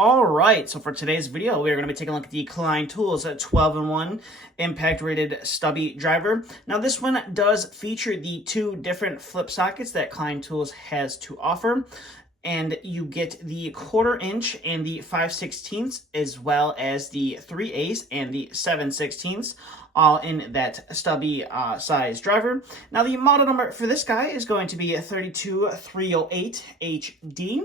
All right, so for today's video, we're going to be taking a look at the Klein Tools 12-in-1 impact rated stubby driver. Now this one does feature the two different flip sockets that Klein Tools has to offer. And you get the 1/4 inch and the 5/16, as well as the 3/8 and the 7/16, all in that stubby size driver. Now the model number for this guy is going to be a 32308 HD.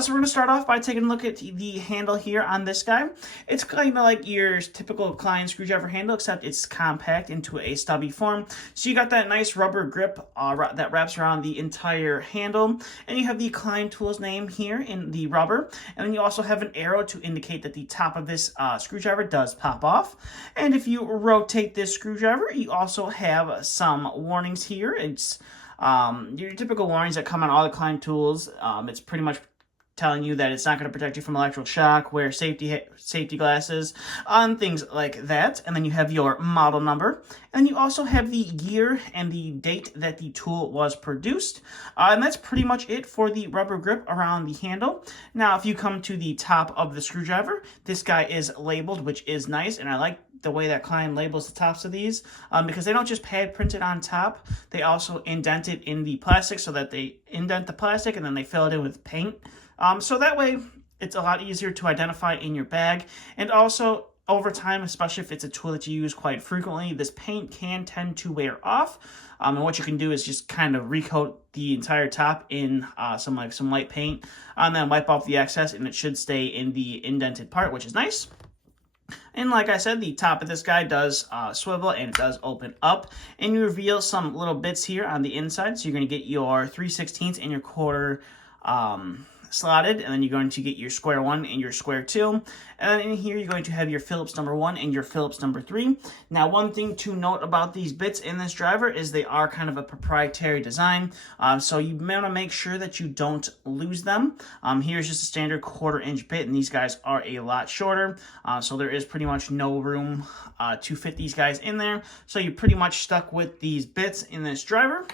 So we're going to start off by taking a look at the handle here on this guy. It's kind of like your typical Klein screwdriver handle, except it's compact into a stubby form. So you got that nice rubber grip that wraps around the entire handle, and you have the Klein Tools name here in the rubber, and then you also have an arrow to indicate that the top of this screwdriver does pop off. And if you rotate this screwdriver, you also have some warnings here. It's your typical warnings that come on all the Klein tools. It's pretty much telling you that it's not going to protect you from electrical shock, wear safety glasses, things like that. And then you have your model number, and you also have the year and the date that the tool was produced. And that's pretty much it for the rubber grip around the handle. Now, if you come to the top of the screwdriver, this guy is labeled, which is nice, and I like the way that Klein labels the tops of these, because they don't just pad print it on top, they also indent it in the plastic, so that they indent the plastic and then they fill it in with paint. So that way, it's a lot easier to identify in your bag. And also, over time, especially if it's a tool that you use quite frequently, this paint can tend to wear off. And what you can do is just kind of recoat the entire top in some light paint, and then wipe off the excess, and it should stay in the indented part, which is nice. And like I said, the top of this guy does swivel, and it does open up, and you reveal some little bits here on the inside. So you're going to get your 3/16 and your 1/4 slotted, and then you're going to get your square 1 and your square 2, and then in here you're going to have your Phillips number 1 and your Phillips number 3. Now, one thing to note about these bits in this driver is they are kind of a proprietary design, so you want to make sure that you don't lose them. Here's just a standard 1/4 inch bit, and these guys are a lot shorter, so there is pretty much no room to fit these guys in there, so you're pretty much stuck with these bits in this driver.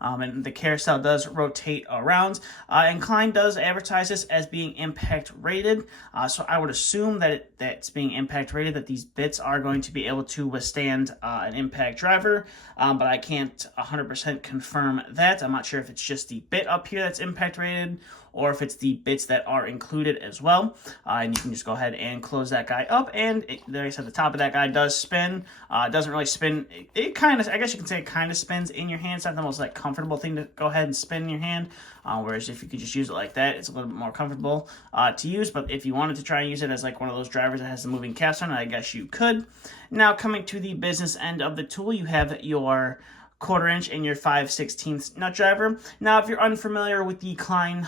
And the carousel does rotate around, and Klein does advertise this as being impact rated, so I would assume that it's being impact rated, that these bits are going to be able to withstand an impact driver, but I can't 100% confirm that. I'm not sure if it's just the bit up here that's impact rated, or if it's the bits that are included as well. And you can just go ahead and close that guy up, and there I said, the top of that guy does spin. It doesn't really spin. It kind of, I guess you can say, it kind of spins in your hand. It's not the most comfortable thing to go ahead and spin in your hand, whereas if you could just use it like that, it's a little bit more comfortable to use. But if you wanted to try and use it as like one of those drivers that has the moving caps on it, I guess you could. Now, coming to the business end of the tool, you have your 1/4 inch and your 5/16 nut driver. Now, if you're unfamiliar with the Klein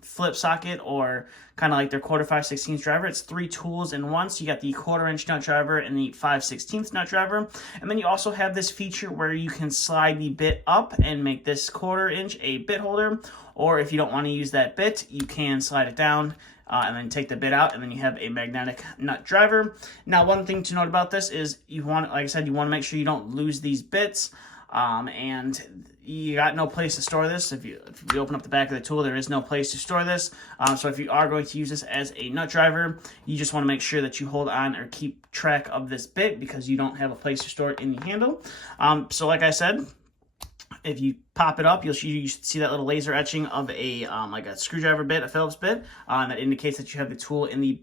flip socket, or kind of like their 1/4 5/16 driver, it's 3 tools in one. So you got the 1/4 inch nut driver and the 5/16 nut driver, and then you also have this feature where you can slide the bit up and make this 1/4 inch a bit holder, or if you don't want to use that bit, you can slide it down and then take the bit out, and then you have a magnetic nut driver. Now, one thing to note about this is you want, like I said, you want to make sure you don't lose these bits. And you got no place to store this. If you open up the back of the tool, there is no place to store this. So if you are going to use this as a nut driver, you just want to make sure that you hold on or keep track of this bit, because you don't have a place to store it in the handle. So like I said, if you pop it up, you should see that little laser etching of a like a screwdriver bit, a Phillips bit, that indicates that you have the tool in the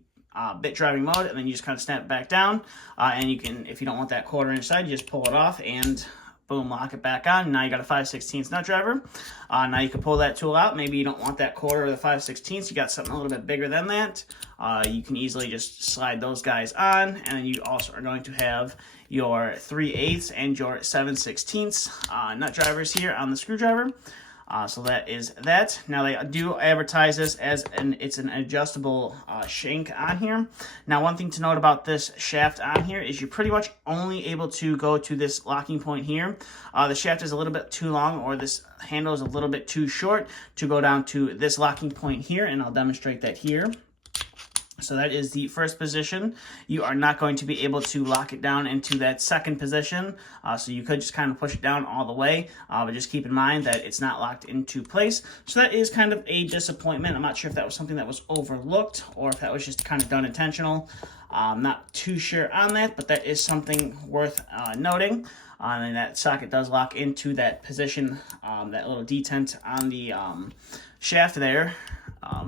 bit driving mode, and then you just kind of snap it back down, and you can, if you don't want that 1/4 inch side, you just pull it off and boom, lock it back on. Now you got a 5/16 nut driver. Now you can pull that tool out. Maybe you don't want that 1/4 or the 5/16. You got something a little bit bigger than that. You can easily just slide those guys on, and then you also are going to have your 3/8 and your 7/16 nut drivers here on the screwdriver. So that is that. Now they do advertise this as it's an adjustable shank on here. Now, one thing to note about this shaft on here is you're pretty much only able to go to this locking point here. The shaft is a little bit too long, or this handle is a little bit too short to go down to this locking point here, and I'll demonstrate that here. So that is the first position. You are not going to be able to lock it down into that second position. So you could just kind of push it down all the way, but just keep in mind that it's not locked into place. So that is kind of a disappointment. I'm not sure if that was something that was overlooked or if that was just kind of done intentional. I'm not too sure on that, but that is something worth noting. And that socket does lock into that position, that little detent on the shaft there.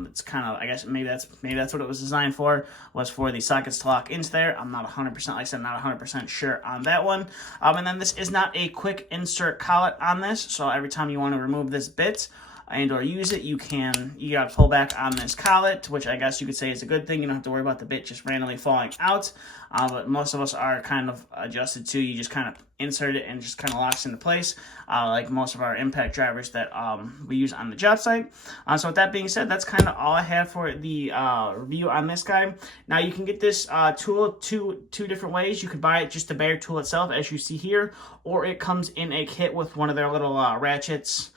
It's kind of, I guess maybe that's what it was designed for, was for the sockets to lock into there. I'm not 100%, like I said, not 100% sure on that one. And then this is not a quick insert collet on this, so every time you want to remove this bit and or use it, you got to pull back on this collet, which I guess you could say is a good thing. You don't have to worry about the bit just randomly falling out, but most of us are kind of adjusted to, you just kind of insert it and it just kind of locks into place, like most of our impact drivers that we use on the job site. So with that being said, that's kind of all I have for the review on this guy. Now you can get this tool two different ways. You could buy it just the bare tool itself, as you see here, or it comes in a kit with one of their little ratchets.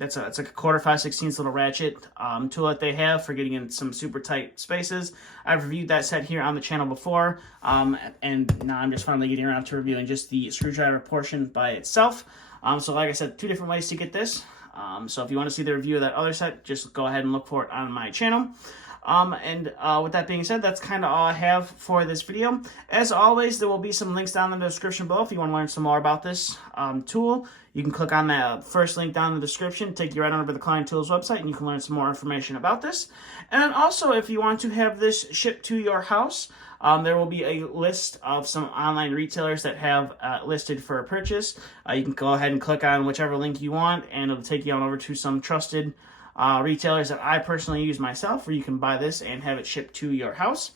It's like a 1/4 5/16 little ratchet tool that they have for getting in some super tight spaces. I've reviewed that set here on the channel before, and now I'm just finally getting around to reviewing just the screwdriver portion by itself. So like I said, 2 different ways to get this. So if you want to see the review of that other set, just go ahead and look for it on my channel. With that being said, that's kind of all I have for this video. As always, there will be some links down in the description below if you want to learn some more about this tool. You can click on that first link down in the description, take you right on over to the Klein Tools website, and you can learn some more information about this. And then also, if you want to have this shipped to your house, there will be a list of some online retailers that have listed for purchase. You can go ahead and click on whichever link you want, and it'll take you on over to some trusted retailers that I personally use myself, where you can buy this and have it shipped to your house.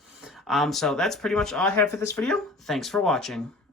So that's pretty much all I have for this video. Thanks for watching.